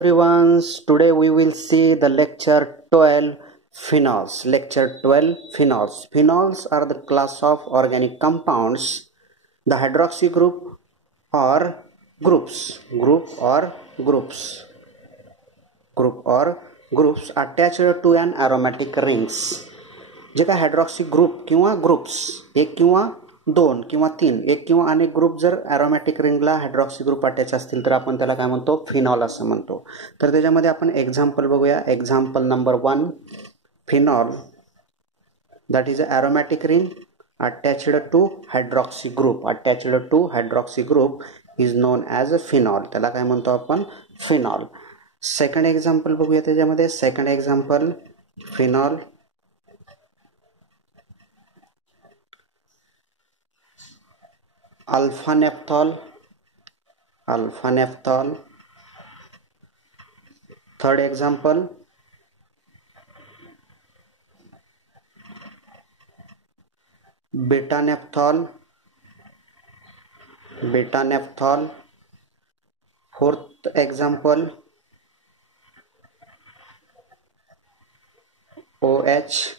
Everyone, today we will see the lecture 12 phenols. Lecture 12 phenols. Phenols are the class of organic compounds, the hydroxy group or groups, group or groups attached to an aromatic rings. जे काय hydroxy group किंवा groups एक किंवा दोन किंवा तीन एक किंवा अनेक ग्रुप जर अरोमॅटिक रिंगला हायड्रॉक्सी ग्रुप अटॅच असतील तर आपण त्याला काय म्हणतो फिनॉल असं म्हणतो. तर त्याच्यामध्ये आपण एक्झाम्पल बघूया. Example number 1 phenol that is a aromatic ring attached to hydroxy group is known as a phenol. त्याला काय म्हणतो आपण फिनॉल. सेकंड एक्झाम्पल बघूया. त्याच्यामध्ये second example phenol alpha naphthol. Third example beta naphthol. Fourth example OH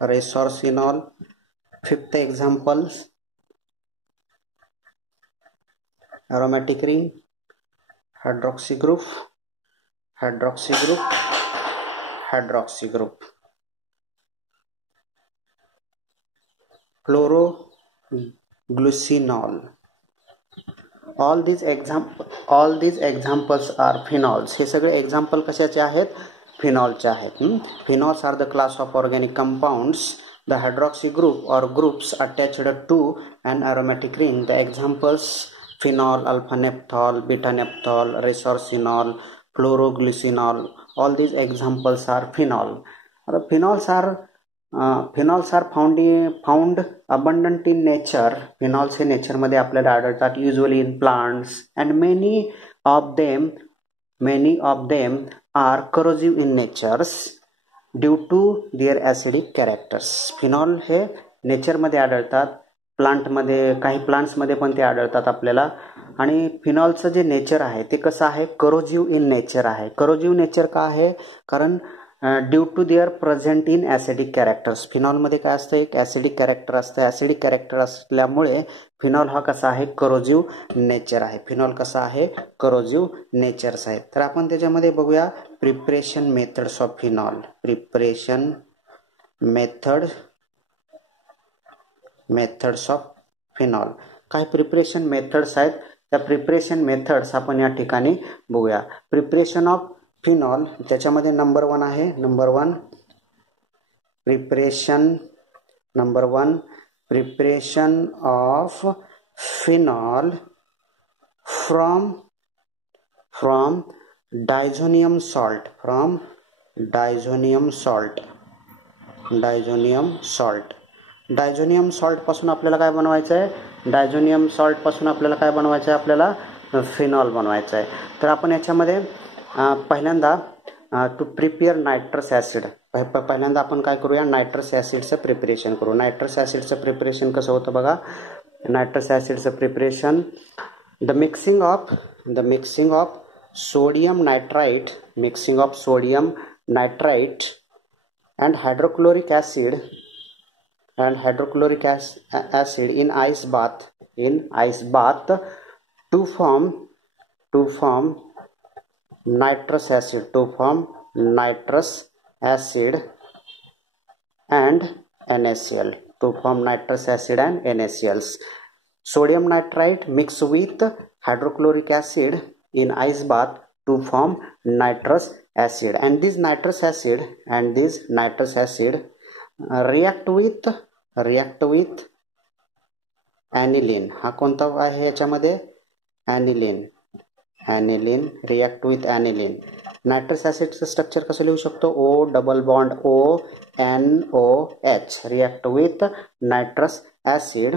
resorcinol. Fifth example aromatic ring hydroxy group. Chloroglucinol. all these examples are phenols. हे सगळे example कशाचे आहेत? फिनॉलचे आहेत. Phenols are the class of organic compounds, the hydroxy group or groups attached to an aromatic ring. The examples phenol, alpha nephthol, beta nephthol, resorcinol, chloroglucinol. All these examples are phenol. Phenols are found abundant in nature. Phenols हे nature मध्ये आपल्याला आढळतात. Usually in plants and many of them are corrosive in natures due to their acidic characters. Phenol हे नेचरमध्ये आढळतात. काही प्लांट्समध्ये पण ते आढळतात आपल्याला. आणि फिनॉलचं जे नेचर आहे ते कसं आहे? करोजिव्ह इन नेचर आहे. करोजिव्ह नेचर का आहे? कारण due to their present in acidic characters. फिनॉलमध्ये काय असतं? एक ॲसिडिक कॅरेक्टर असतं. ॲसिडिक कॅरेक्टर असल्यामुळे फिनॉल हा कसा आहे? करोजिव्ह नेचर आहे. फिनॉल कसा आहे? करोजिव्ह नेचर्स आहे. तर आपण त्याच्यामध्ये बघूया preparation methods of phenol. Methods of phenol. काय प्रिपरेशन मेथड्स आहेत? त्या प्रिपरेशन मेथड्स आपण या ठिकाणी बघूया. प्रिपरेशन ऑफ फिनॉल त्याच्यामध्ये नंबर 1 आहे. Number 1 preparation of phenol from diazonium salt. Diazonium salt पासून आपल्याला काय बनवायचं आहे? आपल्याला फिनॉल बनवायचं आहे. तर आपण याच्यामध्ये पहिल्यांदा टू प्रिपेअर नायट्रस ॲसिड. पहिल्यांदा आपण काय करूया? नायट्रस ॲसिडचं प्रिपरेशन करू. नायट्रस ॲसिडचं प्रिपरेशन कसं होतं बघा. नायट्रस ॲसिडचं preparation the mixing of sodium nitrite and hydrochloric acid in ice bath to form nitrous acid and NaCl. Sodium nitrite mixed with hydrochloric acid in ice bath to form nitrous acid, and this nitrous acid react with aniline. हा कोणता आहे याच्यामध्ये? aniline react with aniline. Nitrous ॲसिडचं structure कसं लिहू शकतो? O double bond ONOH react with nitrous acid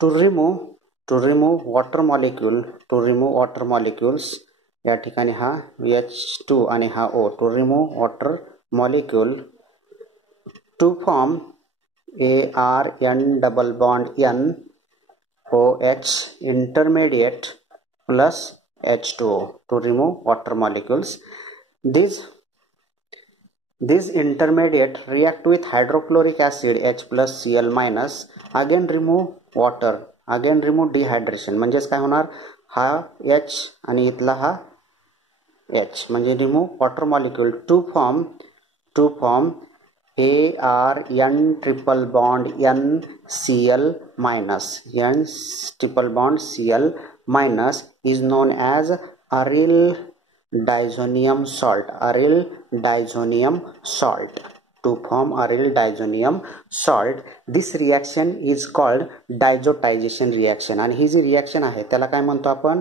to remove water molecules. या ठिकाणी हा H2 आणि हा O. to remove water molecule to form ARN double bond N OH intermediate plus H2O to remove water molecules. These intermediate react with hydrochloric acid H plus Cl minus, again remove water, again remove dehydration. म्हणजेच काय होणार, हा H आणि इथला हा H म्हणजे remove water molecule to form ARN triple bond NCl minus. N triple bond Cl minus is known as aryl diazonium salt. Aryl diazonium salt. To form aryl diazonium salt, this reaction is called diazotization reaction. आणि ही जी reaction आहे त्याला काय म्हणतो आपण,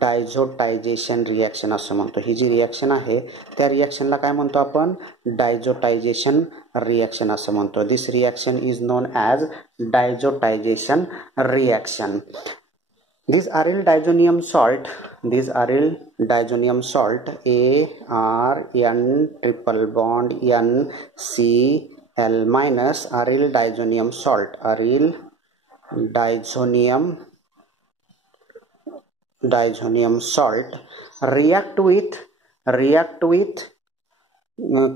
डायझोटायझेशन reaction असं म्हणतो. ही जी reaction आहे त्या रिॲक्शनला काय म्हणतो आपण, डायझोटायझेशन रिॲक्शन असं म्हणतो. This reaction is known as diazotization reaction. This aryl diazonium salt ARN triple bond NCl minus aryl diazonium salt react with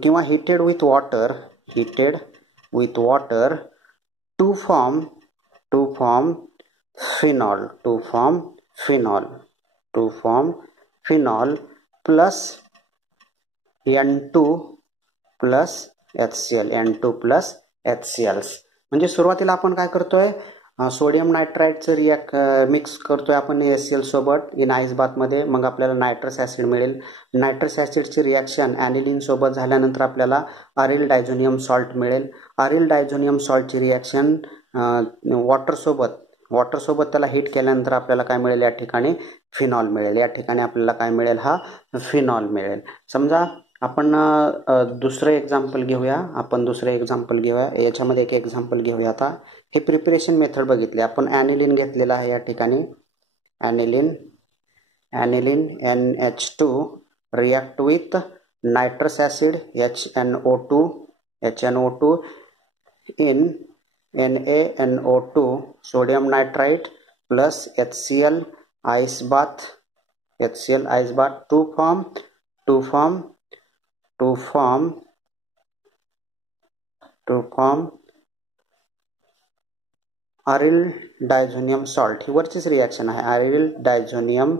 किंवा heated with water to form phenol plus N2 plus HCl. म्हणजे सुरुवातीला आपण काय करतोय, sodium नायट्राइडचं mix करतोय आपण HCl सोबत in ice बाथमध्ये. मग आपल्याला नायट्रस ॲसिड मिळेल. नायट्रस ॲसिडची रिॲक्शन ॲनिलीन सोबत झाल्यानंतर आपल्याला अरिल डायझोनियम सॉल्ट मिळेल. अरिल डायझोनियम सॉल्टची रिॲक्शन वॉटर सोबत त्याला हीट केल्यानंतर आपल्याला काय मिळेल, या ठिकाणी फिनॉल मिळेल. या ठिकाणी आपल्याला काय मिळेल, हा फिनॉल मिळेल. समजा आपण दुसरं एक्झाम्पल घेऊया. याच्यामध्ये एक एक्झाम्पल घेऊया. आता हे प्रिपरेशन मेथड बघितली आपण. ॲनिलीन घेतलेला आहे या ठिकाणी. ॲनिलीन NH2 react with nitrous acid HNO2 in NaNO2 sodium nitrite plus HCl ice bath to form aryl diazonium salt. ही वरचीच रिॲक्शन आहे. aryl diazonium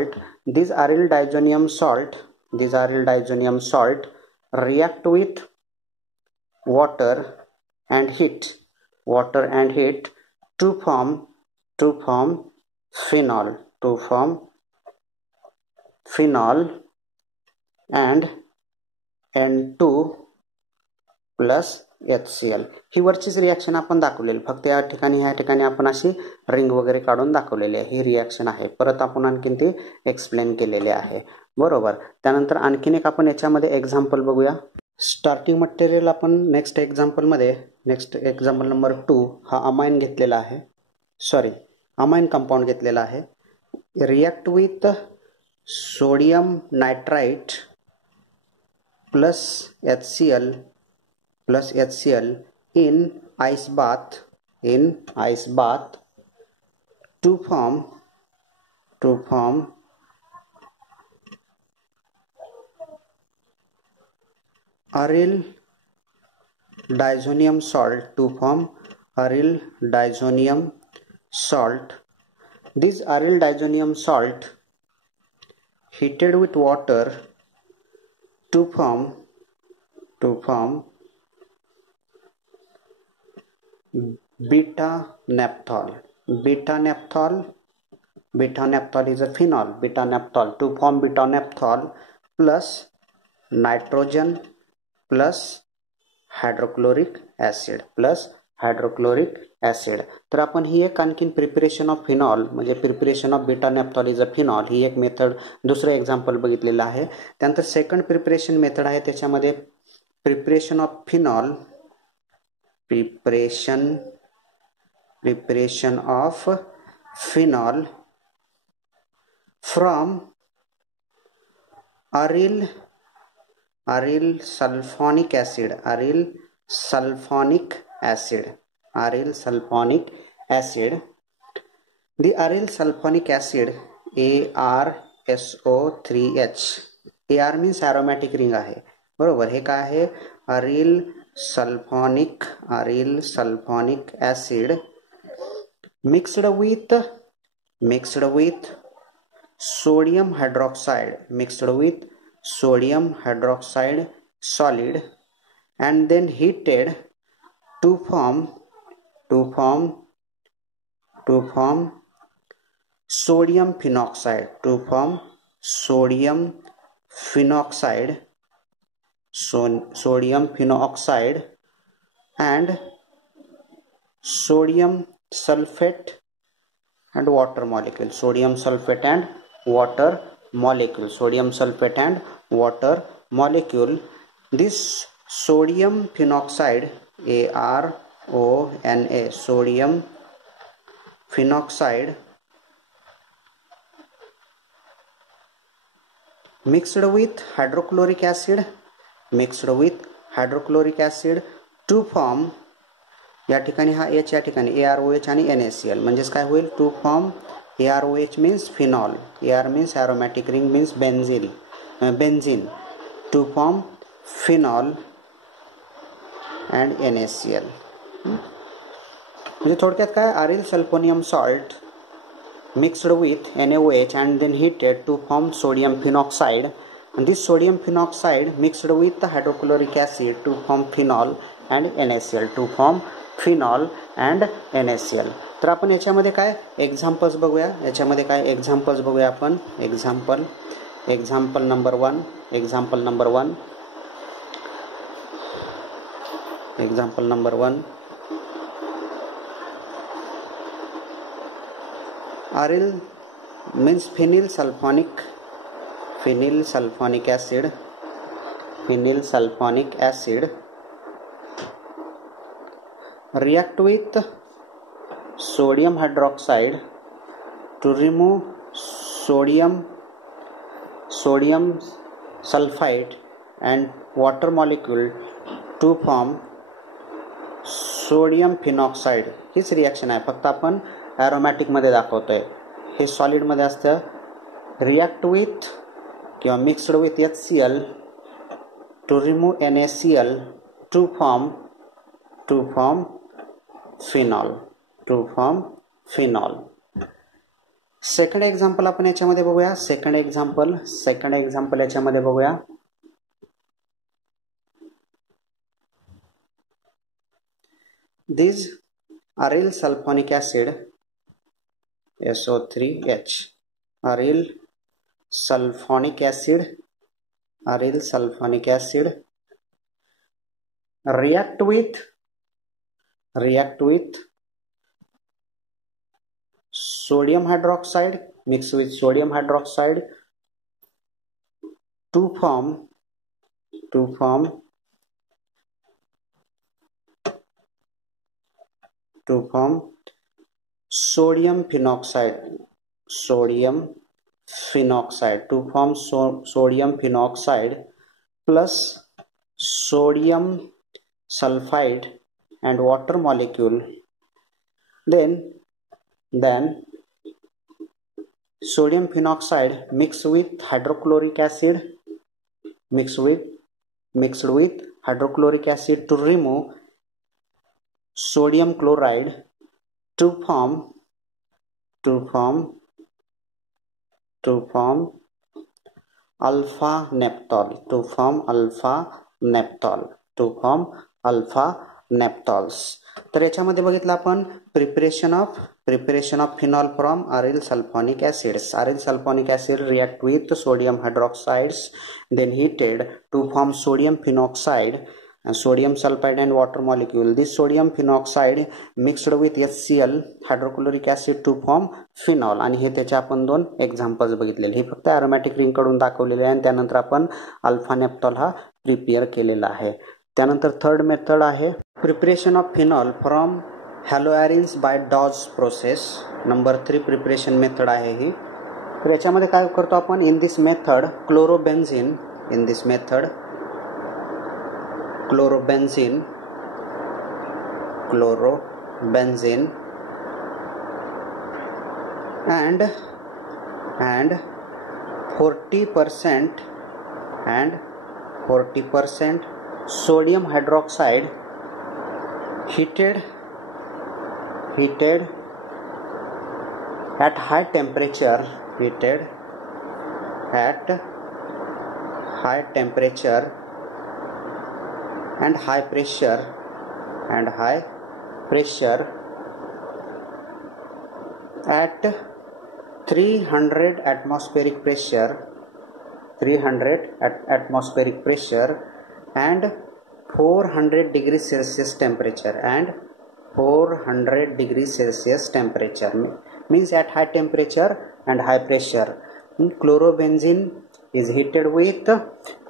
salt. These aryl diazonium salt react with water and heat to form phenol and N2 plus HCl. ही वरचीच reaction आपण दाखवलेली, फक्त या ठिकाणी आपण अशी रिंग वगैरे काढून दाखवलेली आहे. ही रिॲक्शन आहे. परत आपण आणखीन ती एक्सप्लेन केलेली आहे, बरोबर. त्यानंतर आणखीन एक आपण याच्यामध्ये एक्झाम्पल बघूया. स्टार्टिंग मटेरियल आपण नेक्स्ट एक्झाम्पल नंबर 2 हा अमाइन घेतलेला आहे. अमाइन कंपाऊंड घेतलेला आहे. React with sodium nitrite plus HCl in ice bath to form aryl diazonium salt. This aryl diazonium salt heated with water to form beta naphthol. Beta naphthol is a phenol. To form beta naphthol plus nitrogen plus hydrochloric acid. तर आपण ही एक आणखीन preparation of phenol म्हणजे preparation of beta naphthol is a phenol ही एक method दुसरं example बघितलेलं आहे. त्यानंतर सेकंड प्रिपरेशन मेथड आहे. त्याच्यामध्ये preparation of phenol from aryl aryl sulfonic acid, aryl sulfonic acid, aryl sulfonic acid. The aryl sulfonic acid ArSO3H, AR means aromatic ring आहे बरोबर. हे काय आहे aryl sulfonic acid mixed with sodium hydroxide solid and then heated to form sodium phenoxide, and sodium sulfate and water molecule, sodium sulfate and water molecule. This sodium phenoxide, ARONA, sodium phenoxide mixed with hydrochloric acid to form, या ठिकाणी हा H, या ठिकाणी AROH आणि NaCl, म्हणजेच काय होईल to form AROH means phenol, AR means aromatic ring means benzene to form phenol and NaCl. म्हणजे थोडक्यात काय aryl sulfonium salt mixed with NaOH and then heated to form sodium phenoxide, and this sodium phenoxide mixed with the hydrochloric acid to form phenol and NaCl, तर आपण याच्यामध्ये काय examples बघूया, आपण example number one aryl means phenyl sulfonic acid react with sodium hydroxide to remove sodium sulfite and water molecule to form sodium phenoxide. हीच reaction आहे, फक्त आपण ॲरोमॅटिक मध्ये दाखवतोय. हे सॉलिड मध्ये असतं. रिॲक्ट विथ किंवा mixed with HCl to remove NaCl to form phenol. Second example आपण याच्यामध्ये बघूया. सेकंड एक्झाम्पल याच्यामध्ये बघूया. This aryl sulfonic acid SO3H, aryl sulfonic acid react with sodium hydroxide, mix with sodium hydroxide to form sodium phenoxide, plus sodium sulfide and water molecule. Then sodium phenoxide mixed with hydrochloric acid to remove sodium chloride to form alpha naphthol. तर याच्यामध्ये बघितलं आपण preparation of phenol from aryl sulfonic acid react with sodium hydroxides, then heated to form sodium phenoxide and sodium sulfide and water molecule. This sodium phenoxide mixed with HCl hydrochloric acid to form phenol. आणि हे त्याचे आपण दोन examples बघितलेले. हे फक्त aromatic ring कडून दाखवलेले आहे आणि त्यानंतर आपण अल्फा नेप्थॉल हा प्रिपेअर केलेला आहे. त्यानंतर थर्ड मेथड आहे preparation of phenol from haloarenes by Dow's process. Number 3 preparation method आहे ही. तर याच्यामध्ये काय करतो आपण, in this method chlorobenzene and 40% sodium hydroxide heated at high temperature and high pressure at 300 atmospheric pressure and 400 degrees Celsius temperature means at high temperature and high pressure. Chlorobenzene is heated with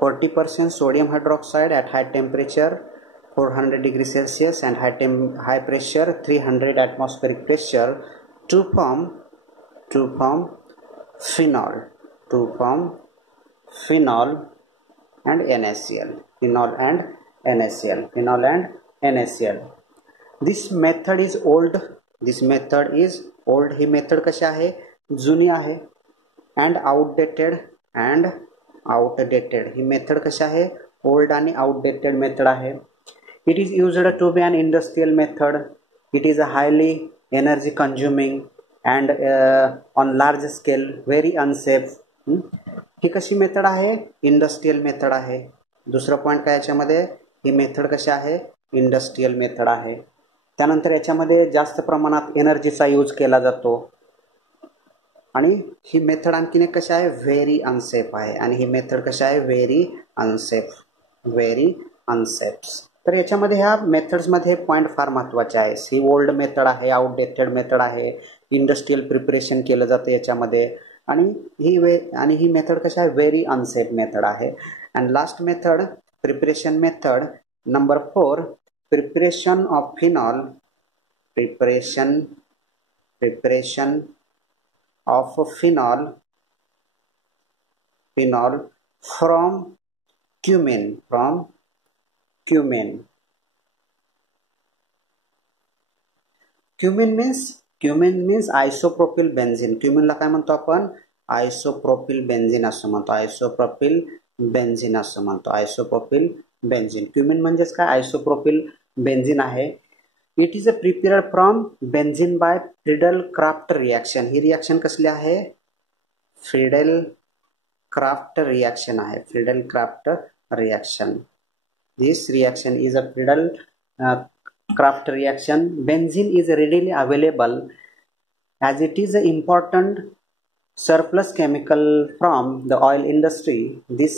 40% sodium hydroxide at high temperature 400 degrees Celsius and high pressure 300 atmospheric pressure to form phenol and NaCl. This method is old. He method कशी आहे? जुनी आहे. and outdated he method कशी आहे? Old आणि outdated method आहे. It is used to be an industrial method. It is a highly energy consuming and on large scale very unsafe. ही कशी method आहे? इंडस्ट्रियल मेथड आहे. दुसरा पॉइंट काय याच्यामध्ये? ही मेथड कशी आहे? इंडस्ट्रियल मेथड आहे. त्यानंतर याच्यामध्ये जास्त प्रमाणात एनर्जीचा यूज केला जातो आणि ही मेथड आणखीन एक कशी आहे? व्हेरी अनसेफ आहे. आणि ही मेथड कशी आहे? Very unsafe. तर याच्यामध्ये ह्या मेथड्समध्ये पॉइंट फार महत्त्वाचे आहे. ही ओल्ड मेथड आहे, आउटडेटेड मेथड आहे, इंडस्ट्रियल प्रिपरेशन केलं जातं याच्यामध्ये आणि ही मेथड कशी आहे? व्हेरी अनसेफ मेथड आहे. And last method preparation method number 4 preparation of phenol from cumin. Cumin means isopropyl benzene. क्युमिनला काय म्हणतो आपण? आयसोप्रोपिल बेन्झिन असं म्हणतो. Isopropyl benzene. क्युमिन म्हणजेच काय? आयसोप्रोपिल बेन्झिन आहे. It is a prepared from benzene by Friedel Crafts reaction. ही reaction कसली आहे? Friedel Crafts reaction. This reaction is a Friedel Craft reaction. Benzene is readily available as it is an important surplus chemical from the oil industry. This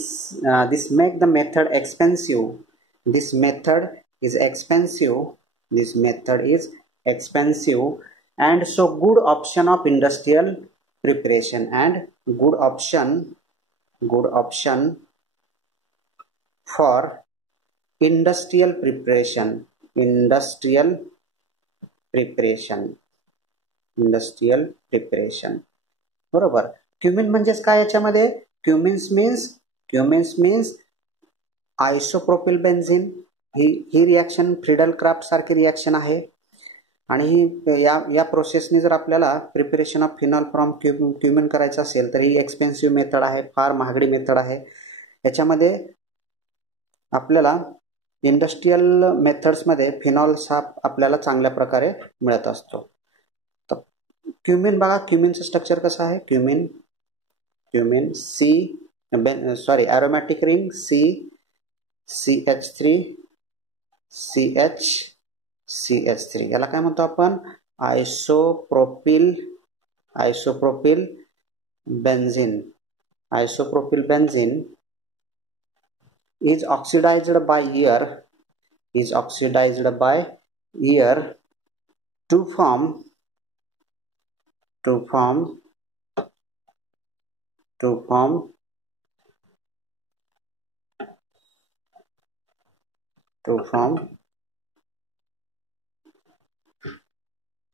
make the method expensive. This method is expensive and so good option of industrial preparation and good option for industrial preparation. बरोबर. Cumin म्हणजेच काय याच्यामध्ये? क्युमिन्स means isopropyl benzene. ही reaction Friedel Crafts सारखी reaction आहे आणि या प्रोसेसने जर आपल्याला preparation of phenol from cumin करायचं असेल तर ही एक्सपेन्सिव्ह मेथड आहे, फार महागडी मेथड आहे. याच्यामध्ये आपल्याला इंडस्ट्रियल मेथड्समध्ये फिनॉल्स हा आपल्याला चांगल्या प्रकारे मिळत असतो. तर क्युमिन बघा, क्युमिनचं स्ट्रक्चर कसं आहे? क्युमिन ॲरोमॅटिक रिंग CH3 याला काय म्हणतो आपण? Isopropyl benzene. is oxidized by air to form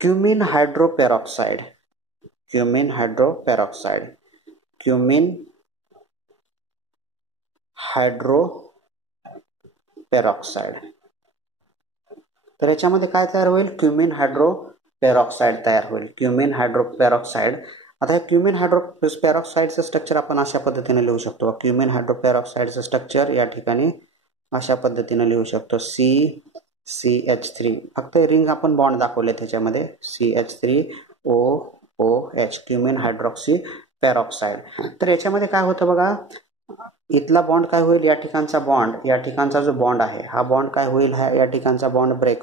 cumin hydroperoxide. Peroxide. तर याच्यामध्ये काय तयार होईल, क्युमिन हायड्रो पेरॉक्साइड तयार होईल, क्युमिन हायड्रो पेरॉक्साइड. आता हे क्युमिन हायड्रो पेरॉक्साइडचं स्ट्रक्चर आपण अशा पद्धतीने लिहू शकतो. क्युमिन हायड्रो पेरॉक्साइडचं स्ट्रक्चर या ठिकाणी अशा पद्धतीने लिहू शकतो, CH3. फक्त रिंग आपण बॉन्ड दाखवले त्याच्यामध्ये, CH3OOH, क्युमिन हायड्रॉक्सी पेरॉक्साइड. तर याच्यामध्ये काय होतं बघा, इथला बॉन्ड काय होईल, या ठिकाणचा बॉन्ड, या ठिकाणचा जो बॉन्ड आहे हा बॉन्ड काय होईल, या ठिकाणचा बॉन्ड ब्रेक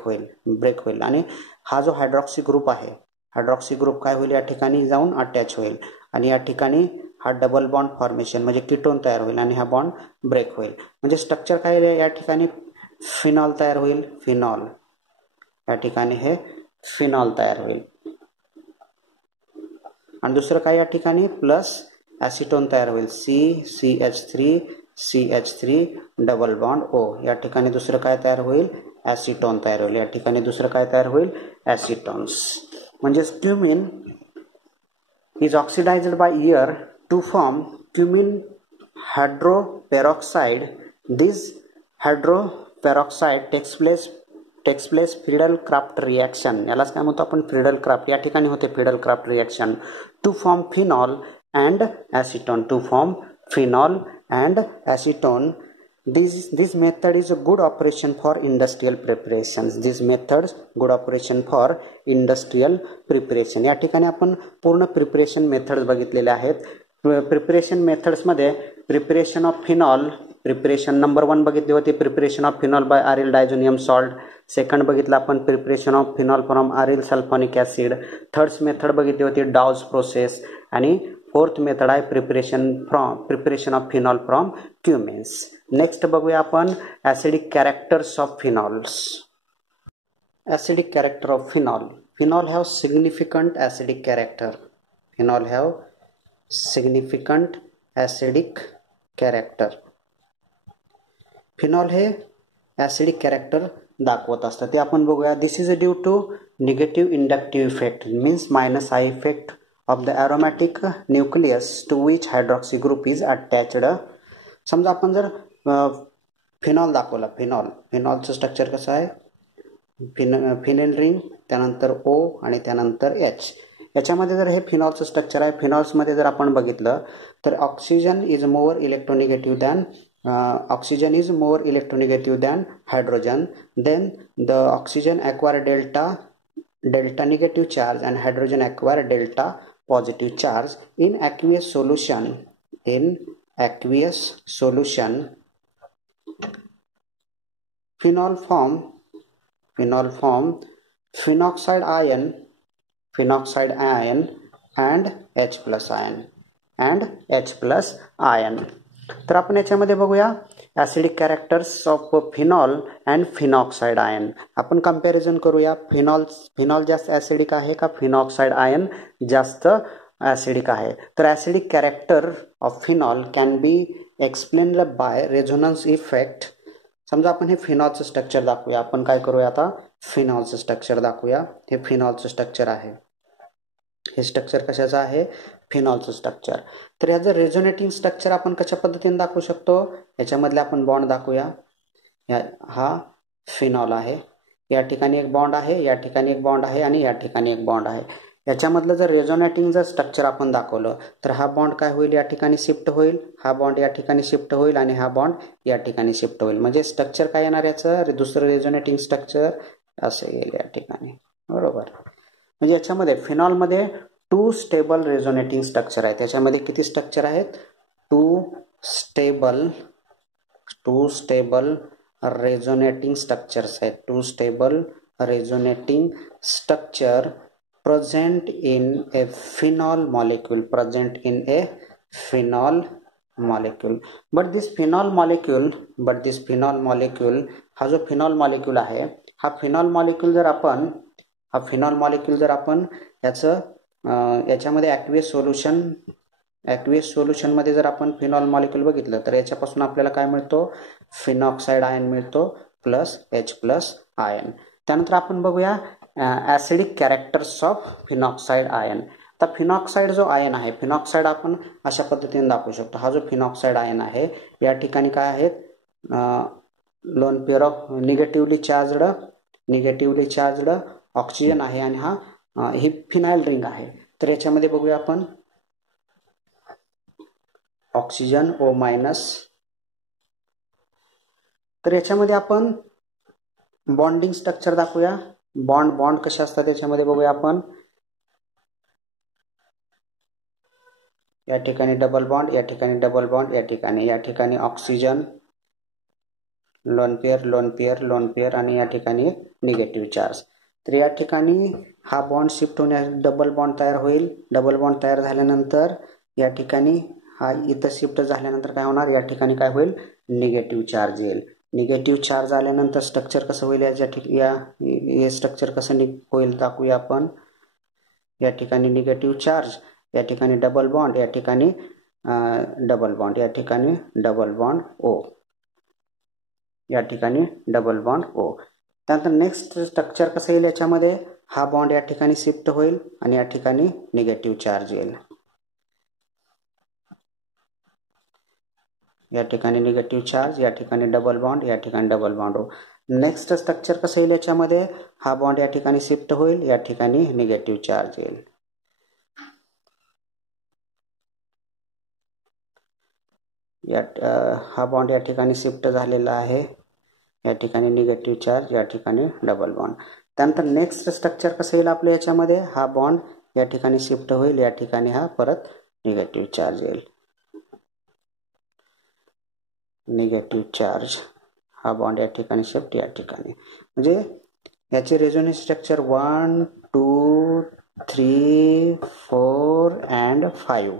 होईल आणि हा जो हायड्रॉक्सी ग्रुप आहे, हायड्रॉक्सी ग्रुप काय होईल, या ठिकाणी जाऊन अटॅच होईल आणि या ठिकाणी हा डबल बॉन्ड फॉर्मेशन म्हणजे कीटोन तयार होईल आणि हा बॉन्ड ब्रेक होईल. म्हणजे स्ट्रक्चर काय, या ठिकाणी फिनॉल तयार होईल, फिनॉल, या ठिकाणी हे फिनॉल तयार होईल. आणि दुसरं काय, या ठिकाणी प्लस ॲसिटोन तयार होईल, CH3 डबल बॉन्ड O. या ठिकाणी दुसरं काय तयार होईल, ॲसिटोन तयार होईल. या ठिकाणी दुसरं काय तयार होईल, ॲसिटोन्स. म्हणजे cumin is oxidized by air to form cumin hydroperoxide. This hydroperoxide takes place Friedel-Crafts reaction. यालाच काय म्हणतो आपण, Friedel-Crafts. या ठिकाणी होते Friedel-Crafts reaction to form phenol and acetone, to form phenol and acetone. This method is a good operation for industrial preparations. This methods good operation for industrial preparation. या ठिकाणी आपण पूर्ण प्रिपरेशन मेथड्स बघितलेले आहेत. Preparation मेथड्समध्ये preparation of phenol, preparation number 1 बघितली होती, preparation of phenol by aryl diazonium salt. Second बघितलं आपण preparation of phenol from aryl sulphonic acid. Third method बघितली होती डाउज प्रोसेस. आणि फोर्थ मेथड आहे preparation of phenol from cumenes. Next बघूया आपण acidic characters of phenols. Acidic character of phenol. Phenol have significant acidic character. Phenol have significant acidic character. Phenol हे acidic character दाखवत असतं, ते आपण बघूया. This is due to negative inductive effect, means -I effect of the aromatic nucleus to which hydroxy group is attached. समजा आपण जर phenol दाखवला, फिनॉलचं स्ट्रक्चर कसं आहे, फिनेल रिंग, त्यानंतर O आणि त्यानंतर H. याच्यामध्ये जर हे फिनॉलचं स्ट्रक्चर आहे, फिनॉल्समध्ये जर आपण बघितलं तर oxygen is more electronegative than hydrogen. Then the oxygen acquire delta negative charge and hydrogen acquire delta positive charge in aqueous solution. Phenol form phenoxide ion and H plus ion. तर आपण याच्यामध्ये बघूया acidic characters of phenol and phenoxide ion. आपण comparison करूया, phenol जास्त acidic आहे का phenoxide ion जास्त ॲसिडिक आहे. तर acidic character of phenol can be explained bye resonance effect. समजा आपण हे फिनॉलचं स्ट्रक्चर दाखवूया. आपण काय करूया आता, फिनॉलचं स्ट्रक्चर दाखवूया. हे फिनॉलचं स्ट्रक्चर आहे, हे स्ट्रक्चर कशाचं आहे, फिनॉलचं स्ट्रक्चर. तर ह्याचं रेझोनेटिंग स्ट्रक्चर आपण कशा पद्धतीने दाखवू शकतो, याच्यामधले आपण बॉन्ड दाखवूया. हा फिनॉल आहे, या ठिकाणी एक बॉन्ड आहे, या ठिकाणी एक बॉन्ड आहे आणि या ठिकाणी एक बॉन्ड आहे. याच्यामधलं जर रेझोनेटिंग जर स्ट्रक्चर आपण दाखवलं तर हा बॉन्ड काय होईल, या ठिकाणी शिफ्ट होईल, हा बॉन्ड या ठिकाणी शिफ्ट होईल आणि हा बॉन्ड या ठिकाणी शिफ्ट होईल. म्हणजे स्ट्रक्चर काय येणार याचं, दुसरं रेझोनेटिंग स्ट्रक्चर असं येईल या ठिकाणी, बरोबर. म्हणजे याच्यामध्ये फिनॉलमध्ये 2 स्टेबल रेझोनेटिंग स्ट्रक्चर आहेत. त्याच्यामध्ये किती स्ट्रक्चर आहेत, 2 स्टेबल रेझोनेटिंग स्ट्रक्चर्स आहेत. 2 stable resonating structure present in a phenol molecule, but this phenol molecule हा जो फिनॉल मॉलिक्यूल आहे, हा फिनॉल मॉलिक्यूल जर आपण याच्यामध्ये ॲक्वियस सोल्युशन मध्ये जर आपण फिनॉल मॉलिक्यूल बघितलं तर याच्यापासून आपल्याला काय मिळतो, फिनॉक्साइड आयन मिळतो प्लस H+ आयन. त्यानंतर आपण बघूया acidic characters of phenoxide ion. आता फिनॉक्साइड जो आयन आहे, फिनॉक्साइड आपण अशा पद्धतीने दाखवू शकतो. हा जो फिनॉक्साइड आयन आहे, या ठिकाणी काय आहेत, lone pair of negatively charged oxygen आहे आणि ही फिनाइल रिंग आहे. तर याच्यामध्ये बघूया आपण ऑक्सिजन O-. तर याच्यामध्ये आपण बॉन्डिंग स्ट्रक्चर दाखवूया. बॉन्ड कसे असतात याच्यामध्ये बघूया आपण. या ठिकाणी डबल बॉन्ड, या ठिकाणी डबल बॉन्ड, या ठिकाणी ऑक्सिजन, लोन पेअर आणि या ठिकाणी निगेटिव्ह चार्ज. तर या ठिकाणी हा बॉन्ड शिफ्ट होण्यास डबल बॉन्ड तयार होईल. डबल बॉन्ड तयार झाल्यानंतर या ठिकाणी हा इथं शिफ्ट झाल्यानंतर काय होणार, या ठिकाणी काय होईल, निगेटिव्ह चार्ज येईल. निगेटिव्ह चार्ज आल्यानंतर स्ट्रक्चर कसं होईल, या स्ट्रक्चर कसं होईल दाखवूया आपण. या ठिकाणी निगेटिव्ह चार्ज, या ठिकाणी डबल बॉन्ड, या ठिकाणी डबल बॉन्ड, या ठिकाणी डबल बॉन्ड O, या ठिकाणी डबल बॉन्ड O. त्यानंतर नेक्स्ट स्ट्रक्चर कसं येईल, याच्यामध्ये हा बॉन्ड या ठिकाणी शिफ्ट होईल आणि या ठिकाणी निगेटिव्ह चार्ज येईल. या ठिकाणी निगेटिव्ह चार्ज, या ठिकाणी डबल बॉन्ड, या ठिकाणी double bond O. Next structure कसं येईल, याच्यामध्ये हा बॉन्ड या ठिकाणी शिफ्ट होईल, या ठिकाणी निगेटिव्ह चार्ज येईल. हा बॉन्ड या ठिकाणी शिफ्ट झालेला आहे, या ठिकाणी निगेटिव्ह चार्ज, या ठिकाणी डबल बॉन्ड. त्यानंतर नेक्स्ट स्ट्रक्चर कसं येईल आपल्या याच्यामध्ये, हा बॉन्ड या ठिकाणी शिफ्ट होईल, या ठिकाणी हा परत निगेटिव्ह चार्ज येईल. निगेटिव्ह चार्ज, हा बॉन्ड या ठिकाणी शिफ्ट, या ठिकाणी. म्हणजे याचे resonance structure 1, 2, 3, 4 and 5.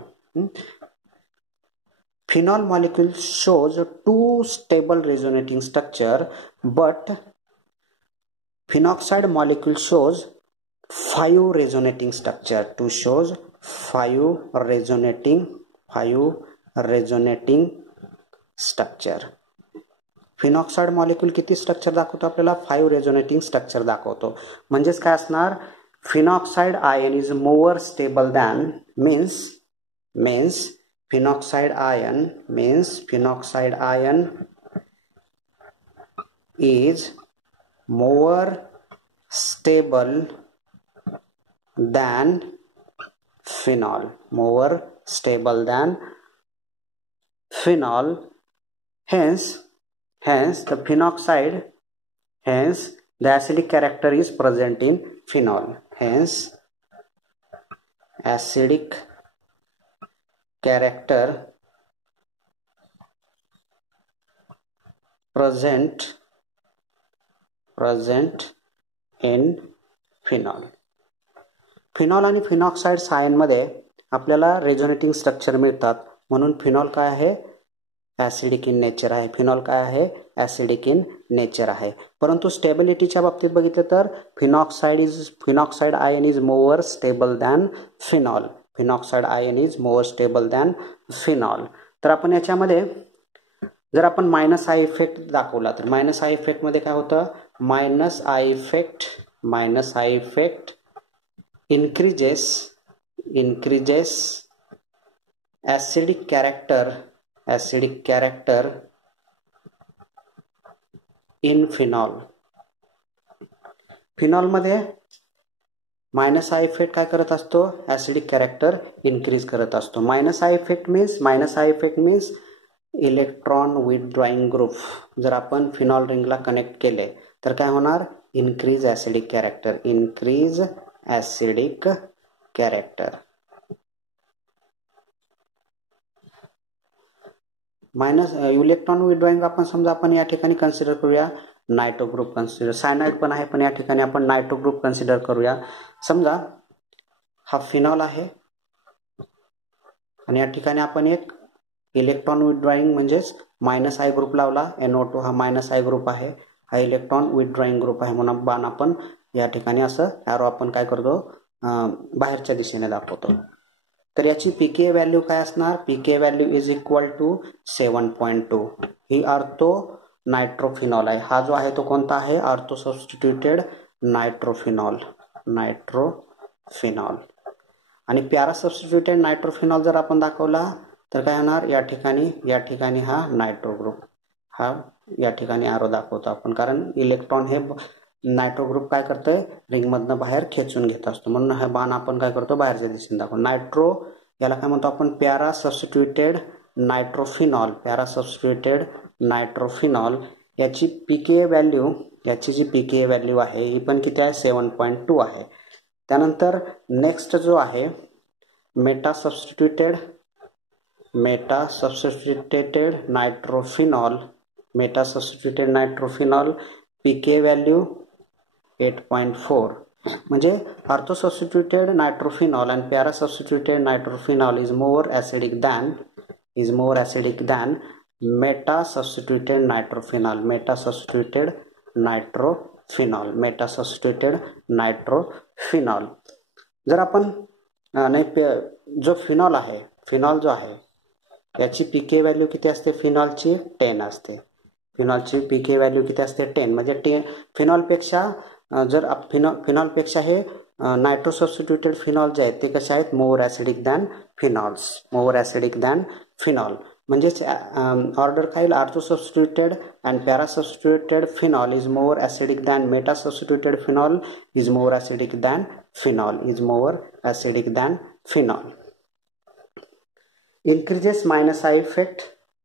Phenol molecule shows 2 stable resonating structure, but phenoxide molecule shows 5 resonating structure. 2 shows 5 resonating structure. Phenoxide molecule किती स्ट्रक्चर दाखवतो आपल्याला, 5 रेझोनेटिंग स्ट्रक्चर दाखवतो. म्हणजेच काय असणार, phenoxide ion is more stable than means phenoxide ion is more stable than phenol. Hence the acidic character is present in phenol. Hence acidic character present in phenol. Phenol आणि phenoxide ion मध्ये आपल्याला resonating structure मिळतात, म्हणून phenol काय आहे, acidic in nature आहे. Phenol काय आहे, ऍसिडिक इन नेचर आहे. परंतु स्टेबिलिटीच्या बाबतीत बघितलं तर phenoxide ion is more stable than phenol. Phenoxide ion is more stable than phenol. तर आपण याच्यामध्ये जर आपण मायनस आय इफेक्ट दाखवला तर मायनस आय इफेक्ट मध्ये काय होतं, minus I effect increases acidic character in phenol. Phenol मध्ये मायनस आय इफेक्ट काय करत असतो, ऍसिडिक कॅरेक्टर इन्क्रीज करत असतो. Minus I effect means electron withdrawing group. जर आपण फिनॉल रिंगला कनेक्ट केले तर काय होणार, increase acidic character. Minus electron withdrawing आपण समजा आपण या ठिकाणी कन्सिडर करूया नायट्रो ग्रुप सायनाइड पण आहे, पण या ठिकाणी आपण नायट्रो ग्रुप कन्सिडर करूया. समजा हा फिनॉल आहे आणि या ठिकाणी आपण एक इलेक्ट्रॉन विथड्रॉइंग म्हणजेच मायनस आय ग्रुप लावला. NO2 हा मायनस आय ग्रुप आहे, हा इलेक्ट्रॉन विथड्रॉइंग ग्रुप आहे, म्हणून बाण आपण या ठिकाणी असं ॲरो आपण काय करतो, बाहेरच्या दिशेने दाखवतो. तर याची पीके व्हॅल्यू काय असणार, pK value is equal to 7.2. ही ऑर्थो नायट्रोफिनॉल आहे. हा जो आहे तो कोणता आहे, ऑर्थो सबस्टिट्यूटेड नायट्रोफिनॉल. आणि पॅरा सबस्टिट्यूटेड नायट्रोफिनॉल जर आपण दाखवला तर काय होणार, या ठिकाणी हा नायट्रो ग्रुप, हा या ठिकाणी आरो दाखवतो आपण, कारण इलेक्ट्रॉन हे नायट्रो ग्रुप काय करतोय, रिंगमधनं बाहेर खेचून घेत असतो, म्हणून हा बाण आपण काय करतो, बाहेरच्या दिशेने दाखवतो. नायट्रो याला काय म्हणतो आपण, पॅरा सबस्टिट्यूटेड नायट्रोफिनॉल. पॅरा सबस्टिट्यूटेड नायट्रोफिनॉल याची पीके व्हॅल्यू, याची जी पीके व्हॅल्यू आहे ही पण किती आहे, 7.2 आहे. त्यानंतर नेक्स्ट जो आहे meta substituted nitrophenol. Meta substituted nitrophenol pK value 8.4. म्हणजे ortho substituted nitrophenol and para substituted nitrophenol is more acidic than meta substituted nitrophenol. Meta substituted nitrophenol. जर आपण नाही, जो फिनॉल आहे, फिनॉल जो आहे याची पीके व्हॅल्यू किती असते, फिनॉलची 10 असते. फिनॉलची पीके व्हॅल्यू किती असते, 10. म्हणजे फिनॉलपेक्षा जर फिनॉलपेक्षा हे नायट्रो सबस्टिट्यूटेड फिनॉल जे आहेत ते कसे आहेत, मोर ॲसिडिक दॅन फिनॉल. म्हणजेच ऑर्डर काय येईल, ortho substituted and para substituted phenol is more acidic than Meta substituted phenol is more acidic than phenol. Increases minus I effect.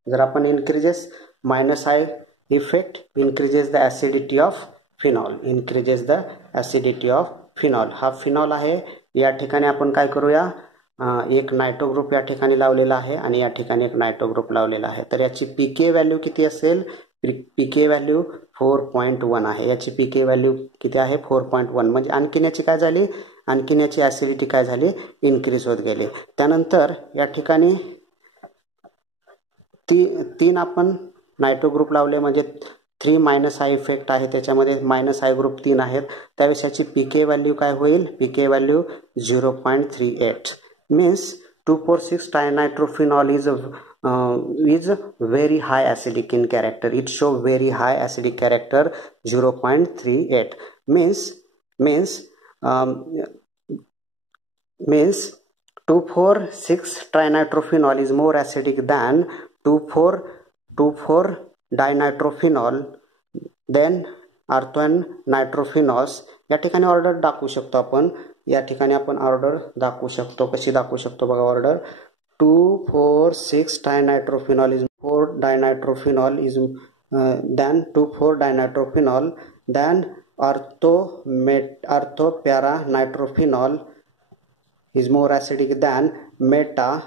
जर आपण increases minus I effect increases the acidity of phenol. हा phenol आहे, या ठिकाणी आपण काय करूया, एक नायट्रो ग्रुप या ठिकाणी लावलेला आहे आणि या ठिकाणी एक नायट्रो ग्रुप लावलेला आहे. तर याची पीके व्हॅल्यू किती असेल, पीके व्हॅल्यू 4.1 आहे. याची पीके व्हॅल्यू किती आहे, 4.1. म्हणजे आणखीन याची काय झाली, आणखीन याची ॲसिडिटी काय झाली, इन्क्रीज होत गेली. त्यानंतर या ठिकाणी 3 आपण नायट्रो ग्रुप लावले, म्हणजे 3 मायनस आय इफेक्ट आहे, त्याच्यामध्ये मायनस आय ग्रुप 3 आहेत. त्यावेळेस याची पीके व्हॅल्यू काय होईल, pK value 0.38. Means 2,4,6 trinitrophenol is very high acidic in character. It show very high acidic character, 0.38. Means 2,4,6 trinitrophenol is more acidic than 2,4,2,4-dinitrophenol, then ortho nitrophenols. या ठिकाणी order दाखवू शकतो आपण, या ठिकाणी आपण ऑर्डर दाखवू शकतो. कशी दाखवू शकतो बघा order. 2,4,6 trinitrophenol is 4-dinitrophenol is than 2,4-dinitrophenol, then ortho-para-nitrophenol is more acidic than meta,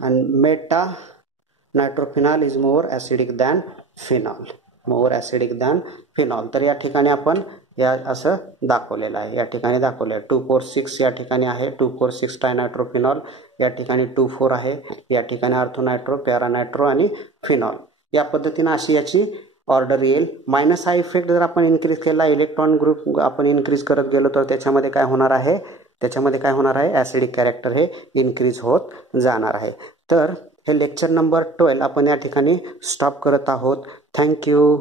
and meta-nitrophenol is more acidic than phenol. तर या ठिकाणी आपण या असं दाखवलेलं आहे, या ठिकाणी दाखवलं आहे. 2,4,6 या ठिकाणी आहे, 2,4,6 ट्रायनायट्रोफिनॉल, या ठिकाणी 2,4 आहे, या ठिकाणी ऑर्थोनायट्रो, पॅरानायट्रो आणि फिनॉल. या पद्धतीने अशी याची ऑर्डर येईल. मायनस आय इफेक्ट जर आपण इन्क्रीज केला, इलेक्ट्रॉन ग्रुप आपण इन्क्रीज करत गेलो, तर त्याच्यामध्ये काय होणार आहे, ॲसिडिक कॅरेक्टर हे इन्क्रीज होत जाणार आहे. तर हे लेक्चर नंबर 12 आपण या ठिकाणी स्टॉप करत आहोत. थँक्यू.